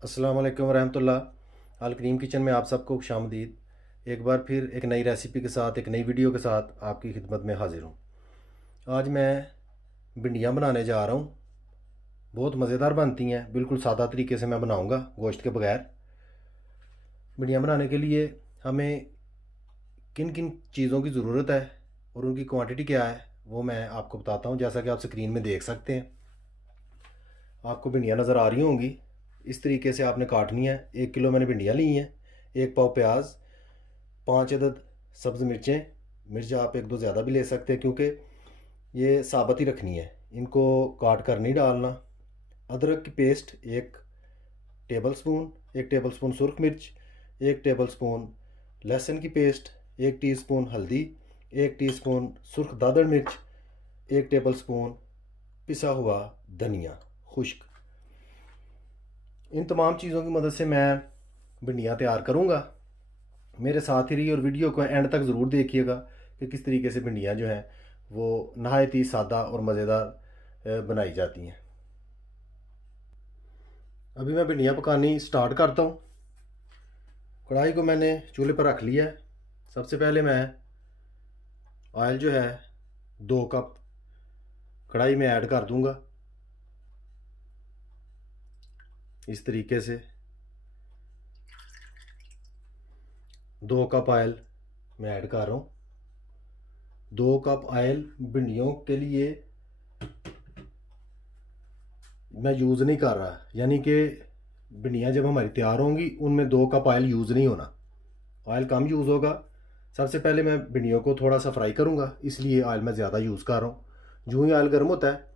अस्सलाम वालेकुम रहमतुल्लाह। अल करीम किचन में आप सबको खुशामदीद। एक बार फिर एक नई रेसिपी के साथ, एक नई वीडियो के साथ आपकी खिदमत में हाजिर हूँ। आज मैं भिंडियाँ बनाने जा रहा हूँ। बहुत मज़ेदार बनती हैं, बिल्कुल सादा तरीके से मैं बनाऊँगा गोश्त के बगैर। भिंडियाँ बनाने के लिए हमें किन किन चीज़ों की ज़रूरत है और उनकी क्वांटिटी क्या है वो मैं आपको बताता हूँ। जैसा कि आप स्क्रीन में देख सकते हैं, आपको भिंडियाँ नज़र आ रही होंगी। इस तरीके से आपने काटनी है। 1 किलो मैंने भिंडियाँ ली हैं, 1 पाव प्याज, 5 अदद सब्ज़ मिर्चें। मिर्च आप 1-2 ज़्यादा भी ले सकते हैं क्योंकि ये साबुत ही रखनी है, इनको काट कर नहीं डालना। अदरक की पेस्ट 1 टेबलस्पून, 1 टेबलस्पून सुरख मिर्च, 1 टेबलस्पून लहसुन की पेस्ट, 1 टीस्पून हल्दी, 1 टीस्पून सुरख दादड़ मिर्च, 1 टेबलस्पून पिसा हुआ धनिया खुश्क। इन तमाम चीज़ों की मदद से मैं भिंडियाँ तैयार करूँगा। मेरे साथ ही रहिए और वीडियो को एंड तक ज़रूर देखिएगा कि किस तरीके से भिंडियाँ जो हैं वो नहायत ही सादा और मज़ेदार बनाई जाती हैं। अभी मैं भिंडियाँ पकानी स्टार्ट करता हूँ। कढ़ाई को मैंने चूल्हे पर रख लिया है। सबसे पहले मैं ऑयल जो है 2 कप कढ़ाई में ऐड कर दूँगा। इस तरीके से 2 कप ऑयल मैं ऐड कर रहा हूँ। 2 कप ऑयल भिंडियों के लिए मैं यूज़ नहीं कर रहा, यानी कि भिंडियाँ जब हमारी तैयार होंगी उनमें 2 कप ऑयल यूज़ नहीं होना, ऑयल कम यूज़ होगा। सबसे पहले मैं भिंडियों को थोड़ा सा फ्राई करूँगा, इसलिए ऑयल मैं ज़्यादा यूज़ कर रहा हूँ। जो ही ऑयल गर्म होता है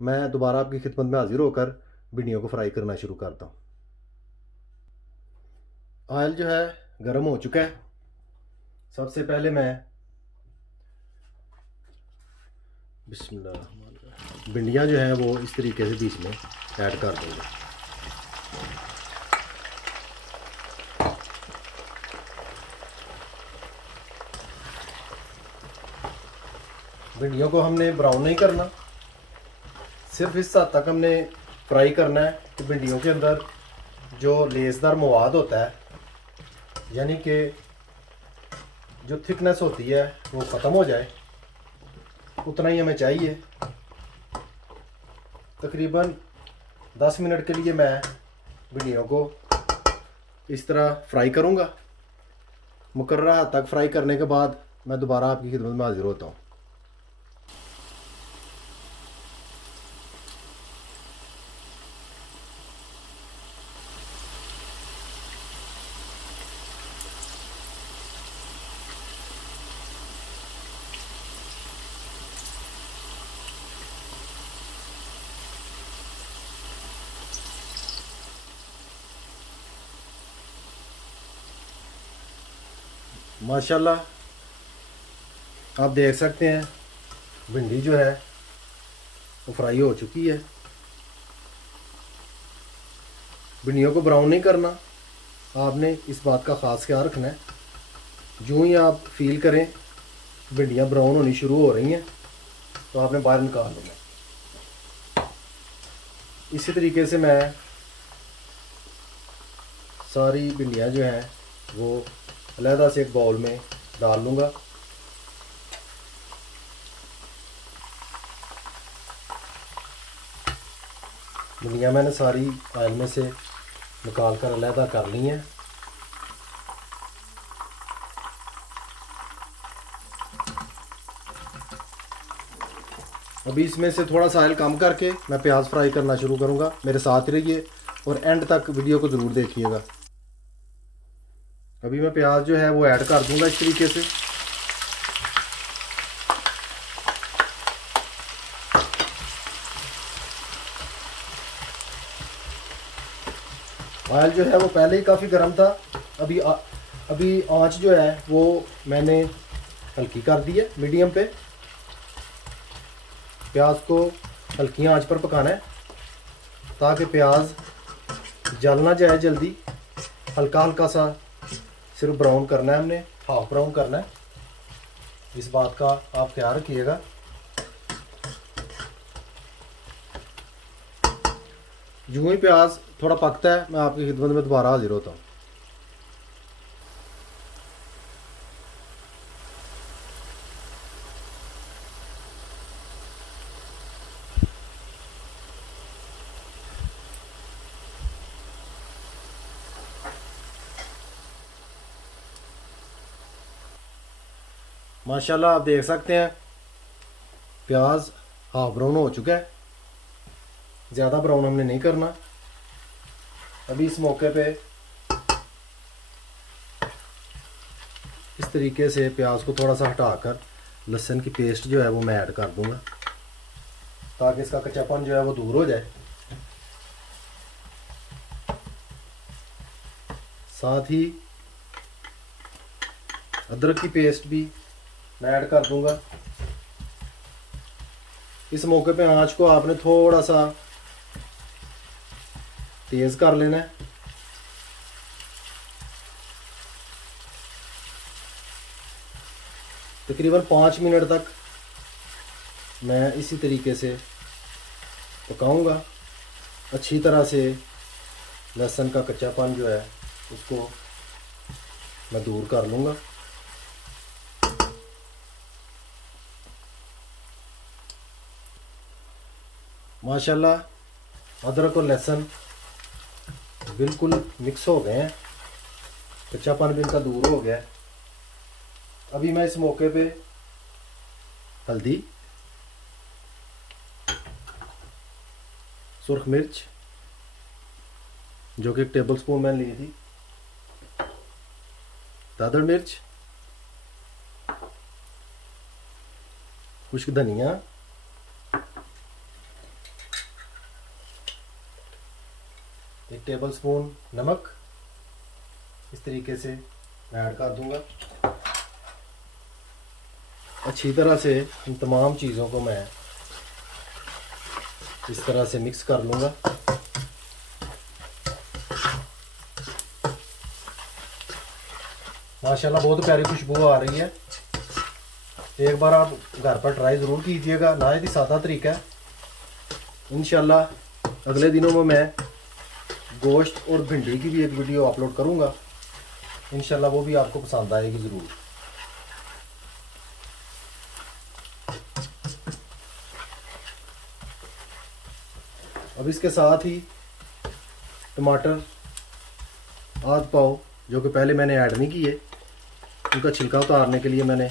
मैं दोबारा आपकी खिदमत में हाजिर होकर भिंडियों को फ्राई करना शुरू करता हूँ। ऑयल जो है गर्म हो चुका है। सबसे पहले मैं बिस्मिल्लाह भिंडियाँ जो हैं वो इस तरीके से बीच में ऐड कर दूँगा। भिंडियों को हमने ब्राउन नहीं करना, सिर्फ इस हद तक हमने फ्राई करना है कि भिंडियों के अंदर जो लेसदार मवाद होता है, यानी कि जो थिकनेस होती है वो ख़त्म हो जाए, उतना ही हमें चाहिए। तकरीबन 10 मिनट के लिए मैं भिंडियों को इस तरह फ्राई करूँगा। मुकर्रर हद तक फ्राई करने के बाद मैं दोबारा आपकी खिदमत में हाजिर होता हूँ। माशाल्लाह आप देख सकते हैं भिंडी जो है वो फ्राई हो चुकी है। भिंडियों को ब्राउन नहीं करना, आपने इस बात का ख़ास ख्याल रखना है। जो ही आप फील करें भिंडियाँ ब्राउन होनी शुरू हो रही हैं तो आपने बाहर निकाल लेना। इसी तरीके से मैं सारी भिंडियाँ जो हैं वो अलहदा से एक बाउल में डाल लूँगा। भिंडियाँ मैंने सारी ऑयल में से निकाल कर अलहदा कर ली हैं। अभी इसमें से थोड़ा सा ऑयल कम करके मैं प्याज फ्राई करना शुरू करूँगा। मेरे साथ रहिए और एंड तक वीडियो को ज़रूर देखिएगा। अभी मैं प्याज जो है वो ऐड कर दूंगा इस तरीके से। ऑयल जो है वो पहले ही काफ़ी गर्म था। अभी आंच जो है वो मैंने हल्की कर दी है, मीडियम पे। प्याज को हल्की आंच पर पकाना है ताकि प्याज जल ना जाए जल्दी। हल्का हल्का सा सिर्फ ब्राउन करना है, हमने हाफ ब्राउन करना है। इस बात का आप ख्याल रखिएगा। यूँ ही प्याज थोड़ा पकता है मैं आपकी खिदमत में दोबारा हाजिर होता हूँ। माशाल्लाह आप देख सकते हैं प्याज हाफ ब्राउन हो चुका है, ज़्यादा ब्राउन हमने नहीं करना। अभी इस मौके पे इस तरीके से प्याज को थोड़ा सा हटाकर लहसुन की पेस्ट जो है वो मैं ऐड कर दूंगा ताकि इसका कच्चापन जो है वो दूर हो जाए। साथ ही अदरक की पेस्ट भी मैं ऐड कर दूंगा। इस मौके पे आंच को आपने थोड़ा सा तेज कर लेना है। तकरीबन 5 मिनट तक मैं इसी तरीके से पकाऊंगा। अच्छी तरह से लहसुन का कच्चापन जो है उसको मैं दूर कर लूँगा। माशाल्लाह अदरक और लहसुन बिल्कुल मिक्स हो गए हैं, कच्चापन भी इनका दूर हो गया है। अभी मैं इस मौके पे हल्दी, सुर्ख मिर्च जो कि 1 टेबल स्पून मैंने ली थी, दादड़ मिर्च, खुश्क धनिया, एक टेबल स्पून नमक इस तरीके से मैं ऐड कर दूंगा। अच्छी तरह से इन तमाम चीज़ों को मैं इस तरह से मिक्स कर लूँगा। माशाल्लाह बहुत प्यारी खुशबू आ रही है। एक बार आप घर पर ट्राई ज़रूर कीजिएगा, नहायत ही सादा तरीका है। इंशाल्लाह अगले दिनों में मैं गोश्त और भिंडी की भी एक वीडियो अपलोड करूँगा, इंशाल्लाह वो भी आपको पसंद आएगी ज़रूर। अब इसके साथ ही टमाटर आध पाव जो कि पहले मैंने ऐड नहीं किए, उनका छिलका उतारने के लिए मैंने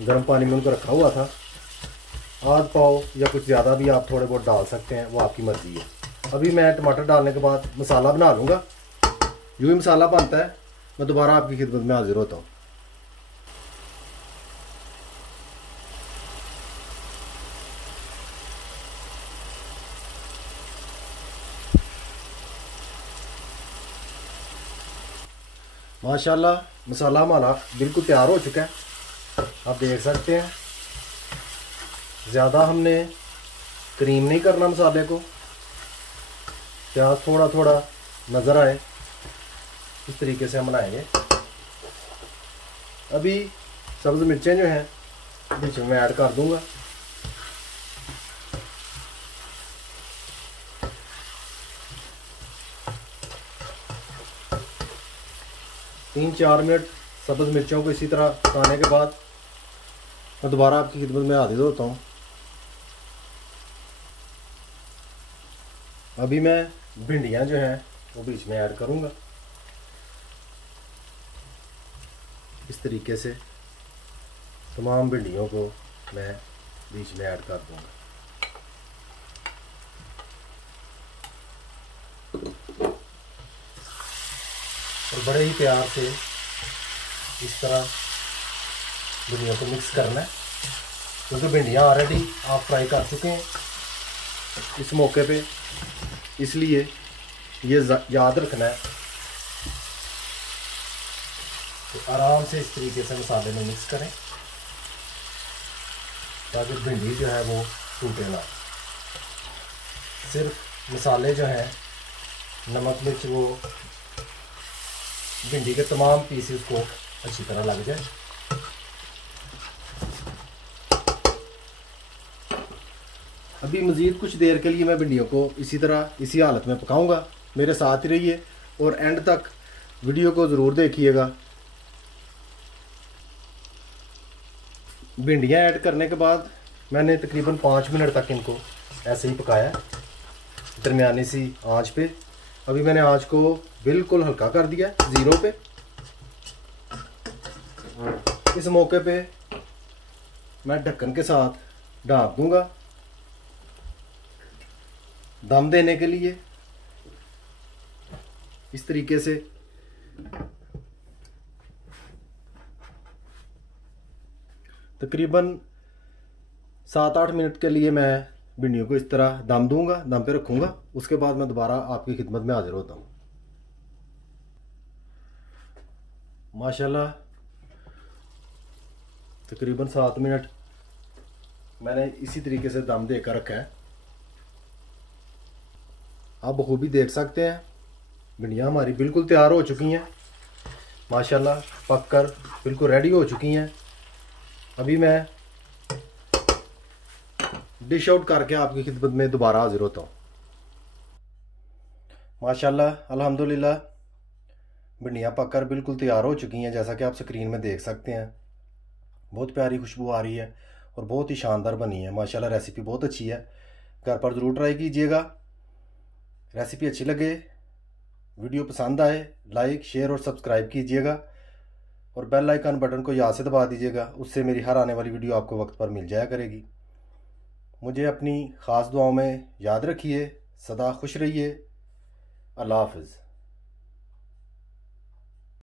गर्म पानी में उनको रखा हुआ था। आध पाव या कुछ ज़्यादा भी आप थोड़े बहुत डाल सकते हैं, वो आपकी मर्ज़ी है। अभी मैं टमाटर डालने के बाद मसाला बना लूँगा। यूँ ही मसाला बनता है, मैं दोबारा आपकी खिदमत में हाजिर होता हूँ। माशाल्लाह मसाला हमारा बिल्कुल तैयार हो चुका है, आप देख सकते हैं। ज़्यादा हमने क्रीम नहीं करना मसाले को, प्याज थोड़ा थोड़ा नज़र आए इस तरीके से हम बनाएंगे। अभी सब्ज़ मिर्चें जो हैं बीच में ऐड कर दूंगा। तीन 4 मिनट सब्ज़ मिर्चों को इसी तरह पकाने के बाद मैं दोबारा आपकी खिदमत में हाजिर होता हूँ। अभी मैं भिंडियाँ जो हैं वो बीच में ऐड करूँगा। इस तरीके से तमाम भिंडियों को मैं बीच में ऐड कर दूँगा। और बड़े ही प्यार से इस तरह भिंडियों को मिक्स करना है, क्योंकि भिंडियाँ ऑलरेडी आप फ्राई कर चुके हैं इस मौके पे, इसलिए ये याद रखना है। तो आराम से इस तरीके से मसाले में मिक्स करें ताकि भिंडी जो है वो टूटे ना। सिर्फ मसाले जो हैं नमक मिर्च वो भिंडी के तमाम पीसेस को अच्छी तरह लग जाए। अभी मज़ीद कुछ देर के लिए मैं भिंडियों को इसी तरह इसी हालत में पकाऊंगा। मेरे साथ ही रहिए और एंड तक वीडियो को ज़रूर देखिएगा। भिंडियाँ ऐड करने के बाद मैंने तकरीबन 5 मिनट तक इनको ऐसे ही पकाया दरमियानी सी आंच पे। अभी मैंने आंच को बिल्कुल हल्का कर दिया 0 पे। इस मौके पे मैं ढक्कन के साथ ढाँप दूंगा दम देने के लिए। इस तरीके से तकरीबन 7-8 मिनट के लिए मैं भिंडियों को इस तरह दम दूंगा, दम पे रखूंगा। उसके बाद मैं दोबारा आपकी खिदमत में हाजिर होता हूँ। माशाल्लाह तकरीबन 7 मिनट मैंने इसी तरीके से दम देकर रखा है। आप बखूबी देख सकते हैं भिंडियाँ हमारी बिल्कुल तैयार हो चुकी हैं, माशाल्लाह पक कर बिल्कुल रेडी हो चुकी हैं। अभी मैं डिश आउट करके आपकी खिदमत में दोबारा हाजिर होता हूँ। माशाल्लाह अल्हम्दुलिल्लाह भिंडियाँ पक कर बिल्कुल तैयार हो चुकी हैं, जैसा कि आप स्क्रीन में देख सकते हैं। बहुत प्यारी खुशबू आ रही है और बहुत ही शानदार बनी है माशाल्लाह। रेसिपी बहुत अच्छी है, घर पर ज़रूर ट्राई कीजिएगा। रेसिपी अच्छी लगे, वीडियो पसंद आए, लाइक शेयर और सब्सक्राइब कीजिएगा और बेल आइकन बटन को याद से दबा दीजिएगा। उससे मेरी हर आने वाली वीडियो आपको वक्त पर मिल जाया करेगी। मुझे अपनी ख़ास दुआओं में याद रखिए। सदा खुश रहिए। अल्लाह हाफ़िज़।